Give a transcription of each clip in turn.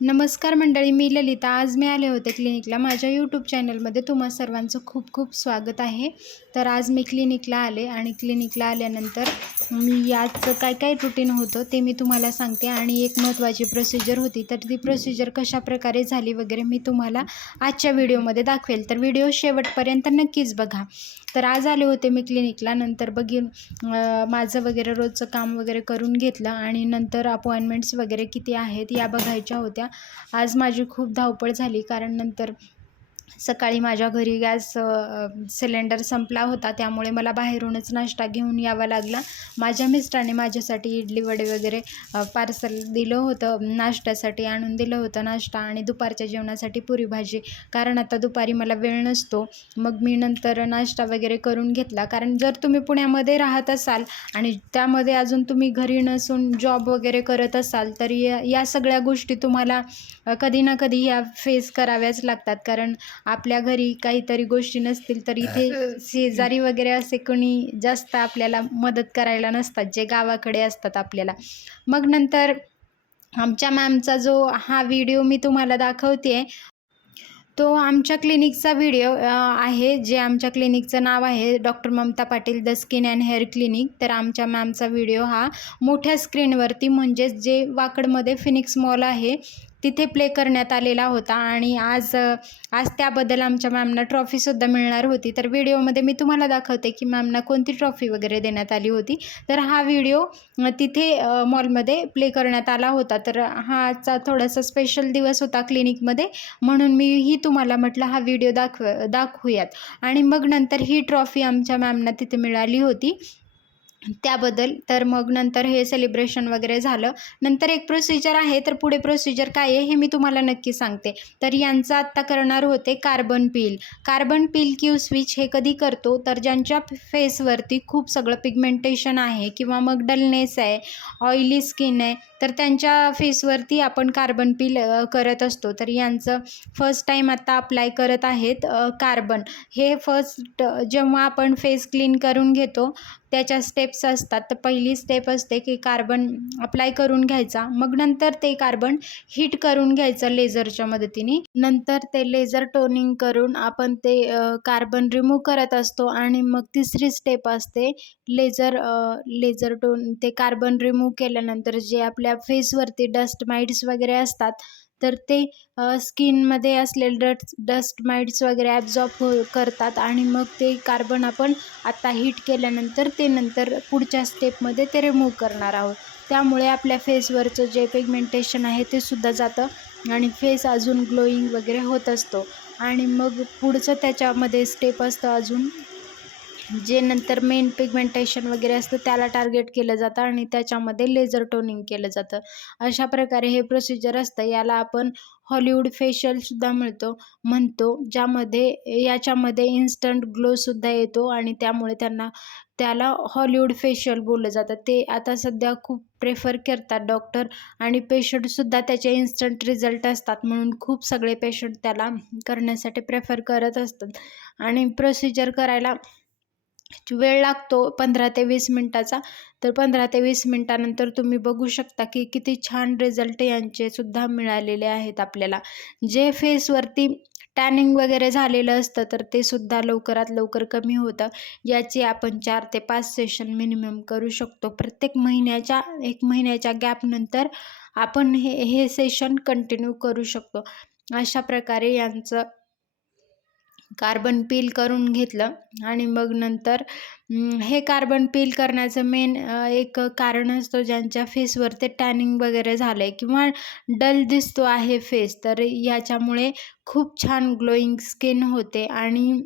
नमस्कार मंडळी मी ललिता. आज मी आले होते क्लिनिकला माझ्या यूट्यूब चॅनलमध्ये तुम्हा सर्वांचं खूप खूप स्वागत आहे. तर आज मी क्लिनिकला आले आणि क्लिनिकला आल्यानंतर मी याचं काय काय रुटीन होतं ते मी तुम्हाला सांगते. आणि एक महत्त्वाची प्रोसिजर होती. तर ती प्रोसिजर कशाप्रकारे झाली वगैरे मी तुम्हाला आजच्या व्हिडिओमध्ये दाखवेल. तर व्हिडिओ शेवटपर्यंत नक्कीच बघा. तर आज आले होते मी क्लिनिकला नंतर बघीन माझं वगैरे रोजचं काम वगैरे करून घेतलं. आणि नंतर अपॉइंटमेंट्स वगैरे किती आहेत या बघायच्या होत्या. आज माझी खूप धावपळ झाली. कारण नंतर सकाळी माझ्या घरी गॅस सिलेंडर संपला होता त्यामुळे मला बाहेरूनच नाश्ता घेऊन यावा लागला. माझ्या मिस्टरांनी माझ्यासाठी इडली वडे वगैरे पार्सल दिलं होतं नाश्त्यासाठी आणून दिलं होतं नाश्ता आणि दुपारच्या जेवणासाठी पुरी भाजी. कारण आता दुपारी मला वेळ नसतो. मग मी नंतर नाश्ता वगैरे करून घेतला. कारण जर तुम्ही पुण्यामध्ये राहत असाल आणि त्यामध्ये अजून तुम्ही घरी नसून जॉब वगैरे करत असाल तर या या सगळ्या गोष्टी तुम्हाला कधी ना कधी ह्या फेस कराव्याच लागतात. कारण आपल्या घरी काहीतरी गोष्टी नसतील तर इथे शेजारी वगैरे असे कोणी जास्त आपल्याला मदत करायला नसतात जे गावाकडे असतात आपल्याला. मग नंतर आमच्या मॅमचा जो हा व्हिडिओ मी तुम्हाला दाखवते तो आमच्या क्लिनिकचा व्हिडिओ आहे जे आमच्या क्लिनिकचं नाव आहे doctor Mamata Patil the skin and hair clinic. तर आमच्या मॅमचा व्हिडिओ हा मोठ्या स्क्रीनवरती म्हणजेच जे वाकडमध्ये फिनिक्स मॉल आहे तिथे प्ले करण्यात आलेला होता आणि आज आज त्याबद्दल आमच्या मॅमना ट्रॉफीसुद्धा मिळणार होती. तर व्हिडिओमध्ये मी तुम्हाला दाखवते की मॅमना कोणती ट्रॉफी वगैरे देण्यात आली होती. तर हा व्हिडिओ तिथे मॉलमध्ये प्ले करण्यात आला होता. तर हा आजचा थोडासा स्पेशल दिवस होता क्लिनिकमध्ये म्हणून मी ही तुम्हाला म्हटलं हा व्हिडिओ दाखव दाखवूयात. आणि मग नंतर ही ट्रॉफी आमच्या मॅमना तिथे मिळाली होती. त्याबद्दल. तर मग नंतर हे सेलिब्रेशन वगैरे झालं. नंतर एक प्रोसिजर आहे तर पुढे प्रोसिजर काय आहे हे मी तुम्हाला नक्की सांगते. तर यांचं आत्ता करणार होते carbon peel carbon peel Q switch हे कधी करतो? तर ज्यांच्या फेसवरती खूप सगळं पिगमेंटेशन आहे किंवा मग डलनेस आहे ऑइली स्किन आहे तर त्यांच्या फेसवरती आपण कार्बन पील करत असतो. तर यांचं फर्स्ट टाईम आत्ता अप्लाय करत आहेत कार्बन हे फर्स्ट जेव्हा आपण फेस क्लीन करून घेतो त्याच्या स्टेप स्टेप्स असतात तर पहिली स्टेप असते की कार्बन अप्लाय करून घ्यायचा. मग नंतर ते कार्बन हीट करून घ्यायचं लेझरच्या मदतीने. नंतर ते लेझर टोनिंग करून आपण ते कार्बन रिमूव्ह करत असतो आणि मग तिसरी स्टेप असते लेझर लेझर टोन ते कार्बन रिमूव्ह केल्यानंतर जे आपल्या फेसवरती डस्ट माइट्स वगैरे असतात तर ते स्किनमध्ये असलेले डस्ट डस्ट माइट्स वगैरे ॲब्झॉर्ब हो करतात आणि मग ते कार्बन आपण आता हीट केल्यानंतर ते नंतर पुढच्या स्टेपमध्ये ते रिमूव्ह करणार आहोत. त्यामुळे आपल्या फेसवरचं जे पिगमेंटेशन आहे ते सुद्धा जातं आणि फेस अजून ग्लोईंग वगैरे होत असतो. आणि मग पुढचं त्याच्यामध्ये स्टेप असतं अजून जे नंतर मेन पिगमेंटेशन वगैरे असतं त्याला टार्गेट केलं जातं आणि त्याच्यामध्ये लेझर टोनिंग केलं जातं. अशा प्रकारे हे प्रोसिजर असतं. याला आपण हॉलिवूड फेशियलसुद्धा मिळतो म्हणतो ज्यामध्ये याच्यामध्ये इन्स्टंट ग्लोसुद्धा येतो आणि त्यामुळे त्यांना त्याला हॉलिवूड फेशियल बोललं जातं. ते आता सध्या खूप प्रेफर करतात डॉक्टर आणि पेशंटसुद्धा त्याचे इन्स्टंट रिझल्ट असतात म्हणून खूप सगळे पेशंट त्याला करण्यासाठी प्रेफर करत असतात. आणि प्रोसिजर करायला वेळ लागतो पंधरा ते वीस मिनटाचा. तर पंधरा ते वीस मिनटानंतर तुम्ही बघू शकता की किती छान रिझल्ट यांचे सुद्धा मिळालेले आहेत आपल्याला. जे फेसवरती टॅनिंग वगैरे झालेलं असतं तर ते सुद्धा लवकरात लवकर कमी होतं. याची आपण चार ते पाच सेशन मिनिमम करू शकतो. प्रत्येक महिन्याच्या एक महिन्याच्या गॅपनंतर आपण हे हे सेशन कंटिन्यू करू शकतो. अशा प्रकारे यांचं कार्बन पील करून घेतलं आणि मग नंतर हे कार्बन पील करण्याचं मेन एक कारण असतो ज्यांच्या फेसवर ते टॅनिंग वगैरे झालं आहे किंवा डल दिसतो आहे फेस तर याच्यामुळे खूप छान ग्लोईंग स्किन होते आणि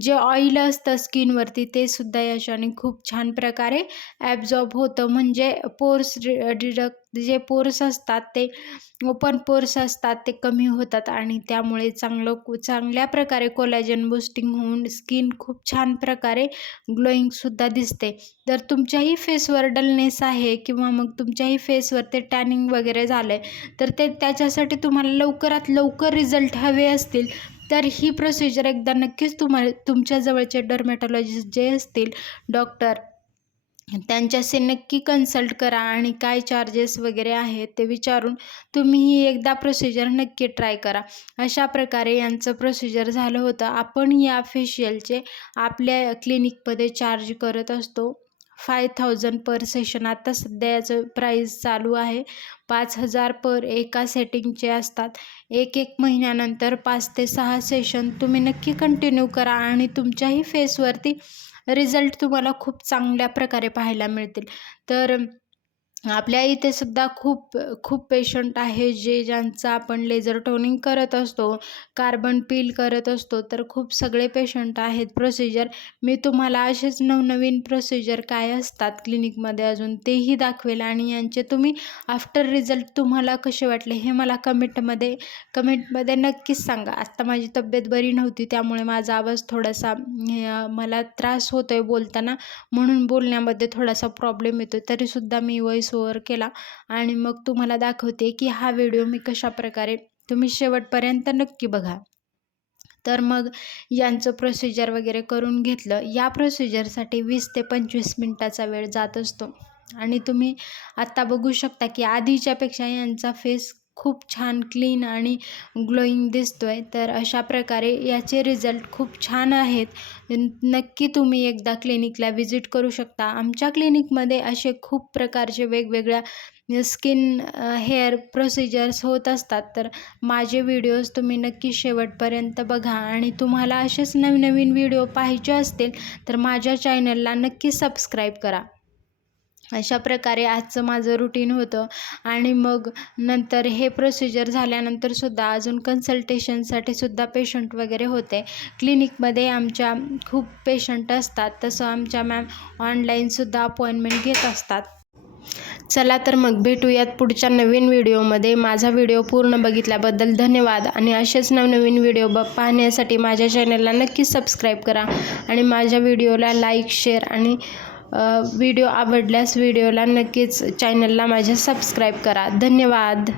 जे ऑइल असतं स्किनवरती ते सुद्धा याच्याने खूप छान प्रकारे ॲब्झॉर्ब होतं. म्हणजे पोर्स रिडक्ट जे पोर्स असतात ते ओपन पोर्स असतात ते कमी होतात आणि त्यामुळे चांगलं चांगल्या प्रकारे कोलॅजन बुस्टिंग होऊन स्किन खूप छान प्रकारे ग्लोईंगसुद्धा दिसते. जर तुमच्याही फेसवर डलनेस आहे किंवा मग तुमच्याही फेसवर ते टॅनिंग वगैरे झालं आहे तर ते त्याच्यासाठी तुम्हाला लवकरात लवकर रिझल्ट हवे असतील. तर ही प्रोसिजर एकदा नक्कीच तुम्हाला तुमच्या जवळचे डर्मॅटॉलॉजिस्ट जे असतील डॉक्टर त्यांच्याशी नक्की कन्सल्ट करा आणि काय चार्जेस वगैरे आहेत ते विचारून तुम्ही ही एकदा प्रोसिजर नक्की ट्राय करा. अशा प्रकारे यांचं प्रोसिजर झालं होतं. आपण या फेशियलचे आपल्या क्लिनिकमध्ये चार्ज करत असतो. फाय थाउजंड पर सेशन आता सध्या याचं प्राईस चालू आहे. पाच हजार पर एका सेटिंगचे असतात. एक एक महिन्यानंतर पाच ते सहा सेशन तुम्ही नक्की कंटिन्यू करा आणि तुमच्याही फेसवरती रिझल्ट तुम्हाला खूप चांगल्या प्रकारे पाहायला मिळतील. तर आपल्या इथे सुद्धा खूप खूप पेशंट आहे जे ज्यांचं आपण लेझर टोनिंग करत असतो कार्बन पील करत असतो तर खूप सगळे पेशंट आहेत. प्रोसिजर मी तुम्हाला असेच नवनवीन प्रोसिजर काय असतात क्लिनिकमध्ये अजून तेही दाखवेल आणि यांचे तुम्ही आफ्टर रिझल्ट तुम्हाला कसे वाटले हे मला कमेंटमध्ये कमेंटमध्ये नक्कीच सांगा. आत्ता माझी तब्येत बरी नव्हती त्यामुळे माझा आवाज थोडासा मला त्रास होतो आहे बोलताना म्हणून बोलण्यामध्ये थोडासा प्रॉब्लेम येतो तरीसुद्धा मी वॉइस ओव्हर केला. आणि मग तुम्हाला दाखवते की हा व्हिडिओ मी कशा प्रकारे तुम्ही शेवटपर्यंत नक्की बघा. तर मग यांचं प्रोसिजर वगैरे करून घेतलं. या प्रोसिजरसाठी वीस ते पंचवीस मिनटाचा वेळ जात असतो. आणि तुम्ही आत्ता बघू शकता की आधीच्यापेक्षा यांचा फेस खूप छान क्लीन आणि ग्लोईंग दिसतो आहे तर अशा प्रकारे याचे रिझल्ट खूप छान आहेत. नक्की तुम्ही एकदा क्लिनिकला व्हिजिट करू शकता. आमच्या क्लिनिकमध्ये असे खूप प्रकारचे वेगवेगळ्या स्किन हेअर प्रोसिजर्स होत असतात. तर माझे व्हिडिओज तुम्ही नक्की शेवटपर्यंत बघा. आणि तुम्हाला असेच नवनवीन व्हिडिओ पाहिजे असतील तर माझ्या चॅनलला नक्की सबस्क्राईब करा. अशा प्रकारे आजचं माझं रुटीन होतं. आणि मग नंतर हे प्रोसिजर झाल्यानंतर सुद्धा अजून कन्सल्टेशनसाठी सुद्धा पेशंट वगैरे होते. क्लिनिकमध्ये आमच्या खूप पेशंट असतात. तसं आमच्या मॅम ऑनलाईनसुद्धा अपॉइंटमेंट घेत असतात. चला तर मग भेटूयात पुढच्या नवीन व्हिडिओमध्ये माझा व्हिडिओ पूर्ण बघितल्याबद्दल धन्यवाद. आणि असेच नवनवीन व्हिडिओ ब पाहण्यासाठी माझ्या चॅनलला नक्की सबस्क्राईब करा. आणि माझ्या व्हिडिओला लाईक शेअर आणि व्हिडिओ आवडल्यास व्हिडिओला नक्कीच चॅनलला माझ्या सबस्क्राईब करा. धन्यवाद.